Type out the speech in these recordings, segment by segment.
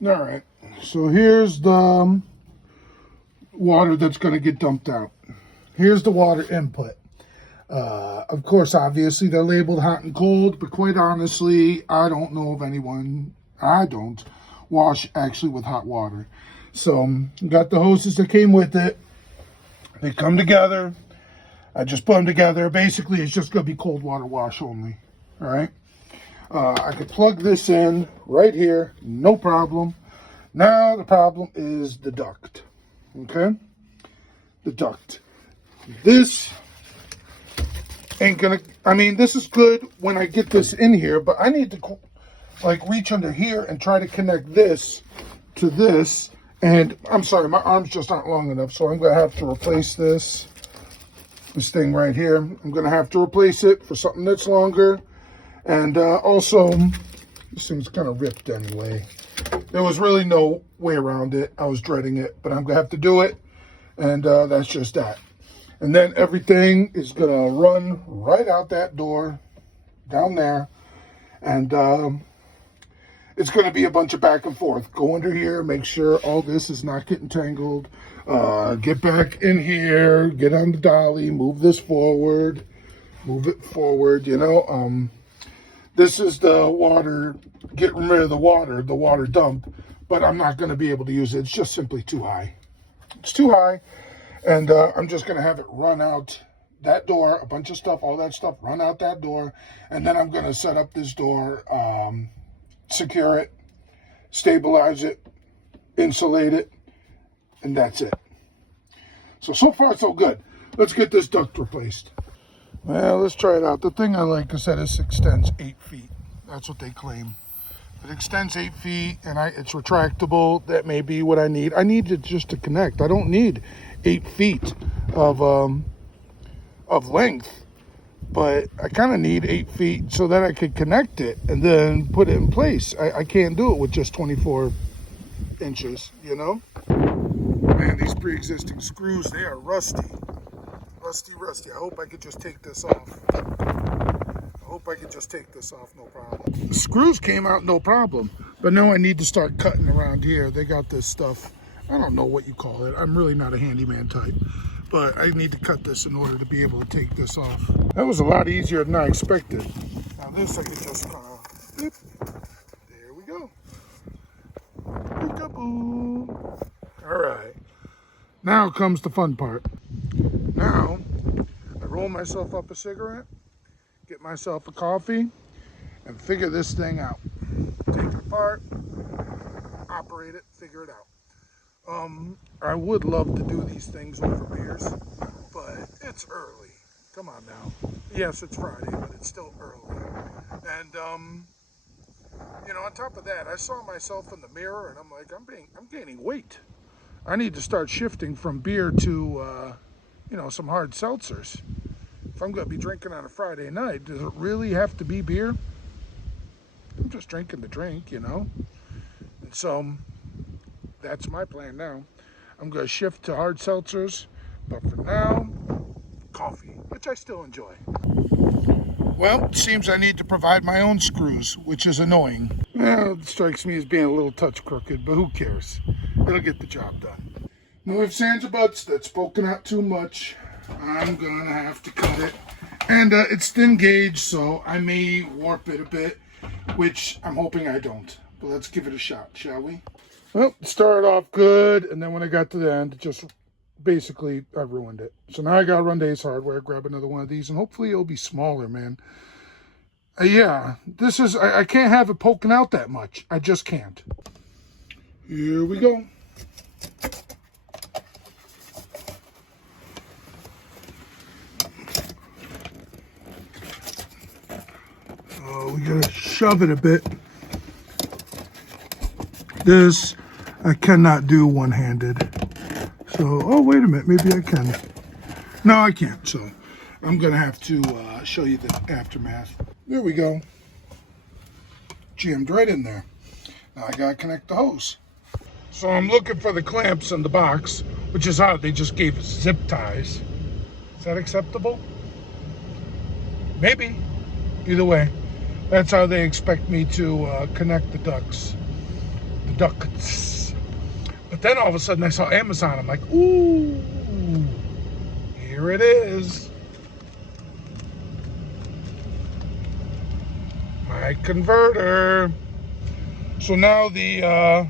All right, so here's the water that's going to get dumped out. Here's the water input. Of course, obviously, they're labeled hot and cold, but quite honestly, I don't know of anyone, I don't wash actually with hot water. So, got the hoses that came with it. They come together. I just put them together. Basically, it's just going to be cold water wash only. All right. I could plug this in right here, no problem. Now the problem is the duct. Okay? The duct. This ain't gonna, I mean, this is good when I get this in here, but I need to like reach under here and try to connect this to this. And I'm sorry, my arms just aren't long enough, so I'm gonna have to replace this thing right here. I'm gonna have to replace it for something that's longer. And also, this thing's kind of ripped anyway. There was really no way around it. I was dreading it, but I'm gonna have to do it. And that's just that. And then everything is gonna run right out that door, down there. And it's gonna be a bunch of back and forth. Go under here, make sure all this is not getting tangled. Get back in here, get on the dolly, move this forward, move it forward, you know. This is the water, getting rid of the water dump, but I'm not going to be able to use it. It's just simply too high. It's too high, and I'm just going to have it run out that door, a bunch of stuff, all that stuff, run out that door, and then I'm going to set up this door, secure it, stabilize it, insulate it, and that's it. So far, so good. Let's get this duct replaced. Well, let's try it out. The thing I like is that it extends 8 feet. That's what they claim. It extends 8 feet and it's retractable. That may be what I need. I need it just to connect. I don't need 8 feet of length, but I kind of need 8 feet so that I could connect it and then put it in place. I can't do it with just 24 inches, you know? Man, these pre-existing screws, they are rusty. Rusty. I hope I could just take this off. No problem. The screws came out no problem, but now I need to start cutting around here. They got this stuff. I don't know what you call it. I'm really not a handyman type, but I need to cut this in order to be able to take this off. That was a lot easier than I expected. Now this I can just kind of, there we go. Peekaboo. All right. Now comes the fun part. Now, I roll myself up a cigarette, get myself a coffee, and figure this thing out. Take it apart, operate it, figure it out. I would love to do these things over beers, but it's early. Come on now. Yes, it's Friday, but it's still early. And, you know, on top of that, I saw myself in the mirror, and I'm like, I'm gaining weight. I need to start shifting from beer to, you know, some hard seltzers. If I'm going to be drinking on a Friday night, does it really have to be beer? I'm just drinking the drink, you know. And so that's my plan now. I'm going to shift to hard seltzers, but for now, coffee, which I still enjoy. Well, it seems I need to provide my own screws, which is annoying. Well, it strikes me as being a little touch crooked, but who cares? It'll get the job done. No ifs, ands, or buts. That's poking out too much. I'm gonna have to cut it. And it's thin gauge, so I may warp it a bit, which I'm hoping I don't. But let's give it a shot, shall we? Well, it started off good, and then when I got to the end, it just basically, I ruined it. So now I gotta run to Ace Hardware, grab another one of these, and hopefully it'll be smaller, man. Yeah, this is, I can't have it poking out that much. I just can't. Here we go. Oh, we gotta shove it a bit. This, I cannot do one-handed. So, oh, wait a minute, maybe I can. No, I can't, so I'm gonna have to show you the aftermath. There we go. Jammed right in there. Now I gotta connect the hose. So I'm looking for the clamps in the box, which is how they just gave us zip ties. Is that acceptable? Maybe. Either way, that's how they expect me to connect the ducts. The products. But then all of a sudden I saw Amazon. I'm like, ooh, here it is. My converter. So now the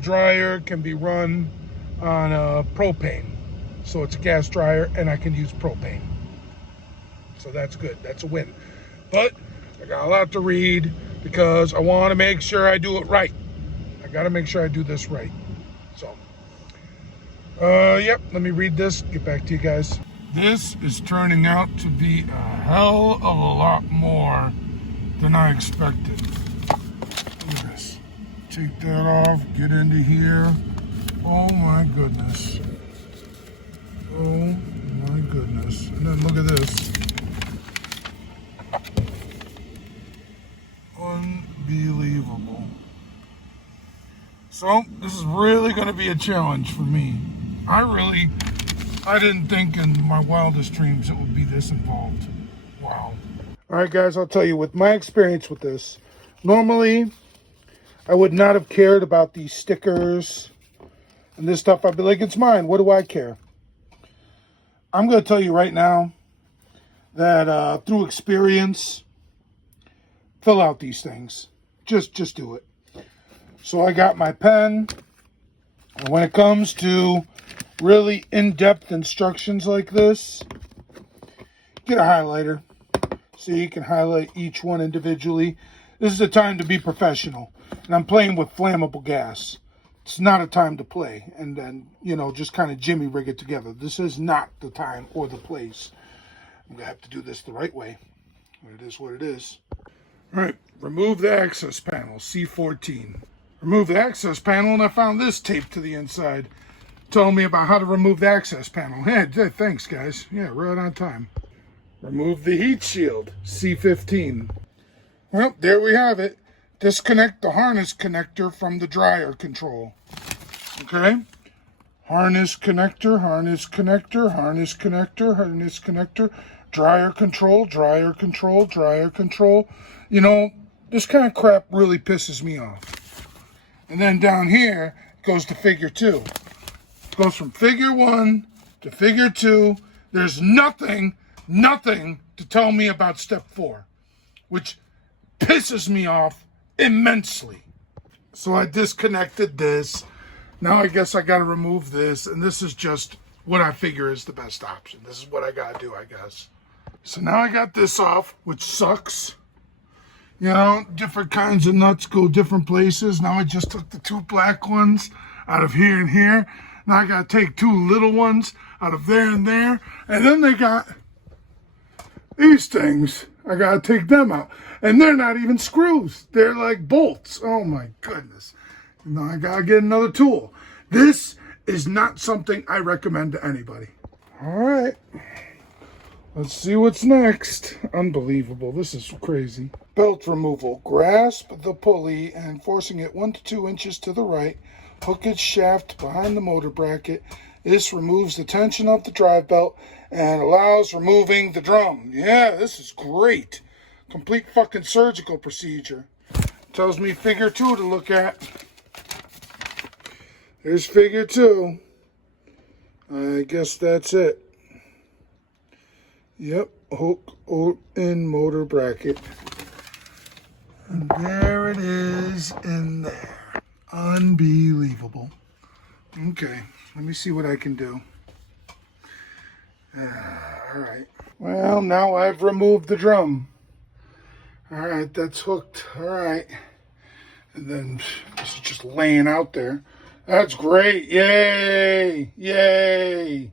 dryer can be run on propane. So it's a gas dryer and I can use propane. So that's good, that's a win. But I got a lot to read because I want to make sure I do it right. I got to make sure I do this right. So, yep, let me read this, get back to you guys. This is turning out to be a hell of a lot more than I expected. Look at this. Take that off, get into here. Oh my goodness. Oh my goodness. And then look at this. Unbelievable. So this is really going to be a challenge for me. I didn't think in my wildest dreams it would be this involved. Wow. All right, guys, I'll tell you, with my experience with this, normally I would not have cared about these stickers and this stuff. I'd be like, it's mine. What do I care? I'm going to tell you right now that through experience, fill out these things. Just do it. So I got my pen. And when it comes to really in-depth instructions like this, get a highlighter so you can highlight each one individually. This is a time to be professional. And I'm playing with flammable gas. It's not a time to play and then, you know, just kind of jimmy rig it together. This is not the time or the place. I'm going to have to do this the right way. It is what it is. All right, remove the access panel, C14. Remove the access panel, and I found this taped to the inside. Telling me about how to remove the access panel. Yeah, thanks, guys. Yeah, right on time. Remove the heat shield, C15. Well, there we have it. Disconnect the harness connector from the dryer control. Okay? Harness connector, harness connector, harness connector, harness connector, dryer control, dryer control, dryer control. You know, this kind of crap really pisses me off. And then down here, it goes to figure 2. It goes from figure 1 to figure 2. There's nothing to tell me about step 4, which pisses me off immensely. So I disconnected this. Now I guess I got to remove this, and this is just what I figure is the best option. This is what I got to do, I guess. So now I got this off, which sucks. You know, different kinds of nuts go different places. Now I just took the 2 black ones out of here and here. Now I got to take 2 little ones out of there and there. And then they got these things. I got to take them out. And they're not even screws. They're like bolts. Oh my goodness. Now I got to get another tool. This is not something I recommend to anybody. All right. Let's see what's next. Unbelievable. This is crazy. Belt removal. Grasp the pulley and forcing it 1 to 2 inches to the right. Hook its shaft behind the motor bracket. This removes the tension of the drive belt and allows removing the drum. Yeah, this is great. Complete fucking surgical procedure. Tells me figure 2 to look at. There's figure 2. I guess that's it. Yep, hook in motor bracket. And there it is in there. Unbelievable. Okay, let me see what I can do. All right. Well, now I've removed the drum. All right, that's hooked. All right. And then this is just laying out there. That's great. Yay. Yay.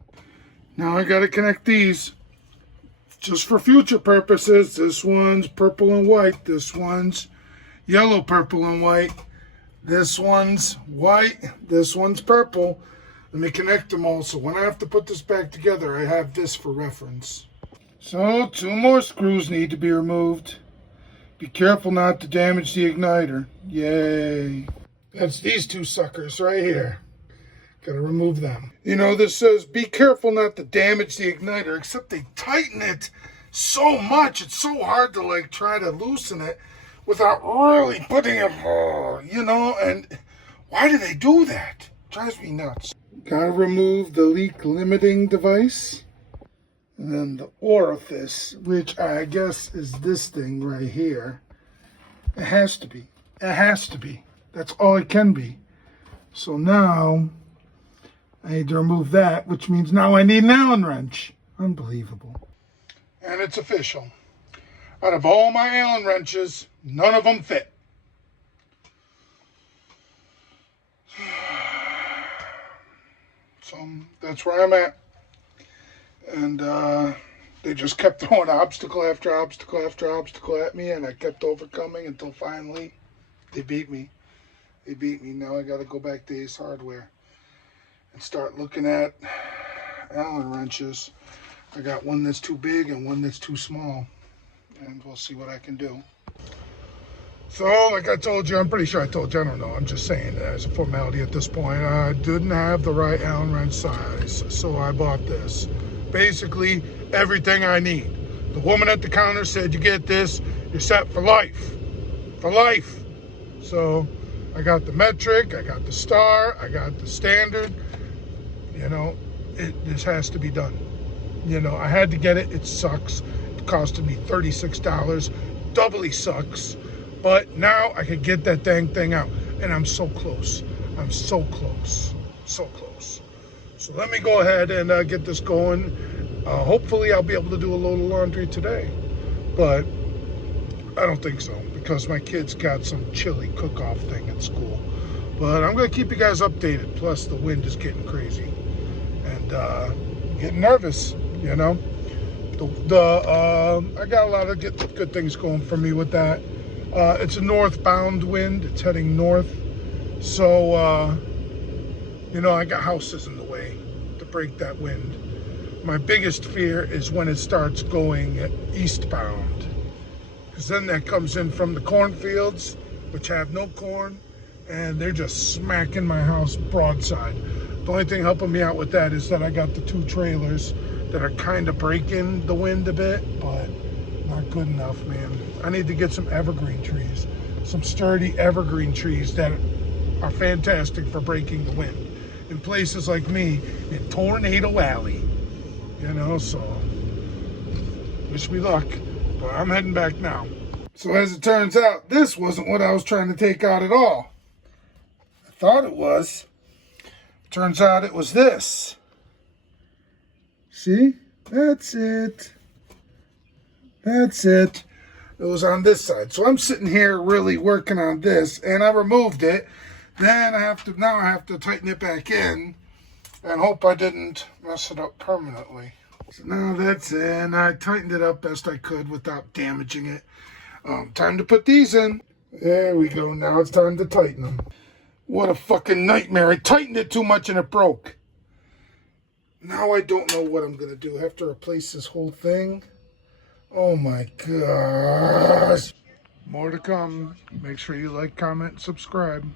Now I got to connect these. Just for future purposes, this one's purple and white. This one's yellow, purple, and white. This one's white. This one's purple. Let me connect them all. So when I have to put this back together, I have this for reference. So 2 more screws need to be removed. Be careful not to damage the igniter. Yay. That's these 2 suckers right here. Gotta remove them. You know, this says be careful not to damage the igniter, except they tighten it so much. It's so hard to like try to loosen it without really putting it, you know, and Why do they do that? Drives me nuts. Gotta remove the leak limiting device. And then the orifice, which I guess is this thing right here. It has to be. It has to be. That's all it can be. So now I need to remove that, which means now I need an Allen wrench. Unbelievable. And it's official. Out of all my Allen wrenches, none of them fit. So that's where I'm at. And they just kept throwing obstacle after obstacle after obstacle at me, and I kept overcoming until finally they beat me. They beat me. Now I got to go back to Ace Hardware and start looking at Allen wrenches. I got one that's too big and one that's too small, and we'll see what I can do. So, like I told you, I'm pretty sure I told you, I don't know, I'm just saying that as a formality at this point. I didn't have the right Allen wrench size, so I bought this. Basically, everything I need. The woman at the counter said, you get this, you're set for life. For life. So, I got the metric, I got the star, I got the standard. You know, this has to be done. You know, I had to get it. It sucks. It costed me $36. Doubly sucks. But now I can get that dang thing out. And I'm so close. I'm so close. So close. So let me go ahead and get this going. Hopefully I'll be able to do a load of laundry today. But I don't think so, because my kids got some chili cook-off thing at school. But I'm going to keep you guys updated. Plus the wind is getting crazy. And getting nervous, you know. I got a lot of good things going for me with that. It's a northbound wind. It's heading north. So, you know, I got houses in the way to break that wind. My biggest fear is when it starts going eastbound. Because then that comes in from the cornfields, which have no corn, and they're just smacking my house broadside. The only thing helping me out with that is that I got the 2 trailers that are kind of breaking the wind a bit, but not good enough, man. I need to get some evergreen trees, some sturdy evergreen trees that are fantastic for breaking the wind in places like me in Tornado Alley, you know. So wish me luck, but I'm heading back now. So as it turns out, this wasn't what I was trying to take out at all. I thought it was. Turns out it was this. See? That's it. That's it. It was on this side. So I'm sitting here really working on this, and I removed it. Then I have to tighten it back in and hope I didn't mess it up permanently. So now that's in. I tightened it up best I could without damaging it. Time to put these in. There we go. Now it's time to tighten them. What a fucking nightmare. I tightened it too much and it broke. Now I don't know what I'm going to do. I have to replace this whole thing. Oh my gosh. More to come. Make sure you like, comment, subscribe.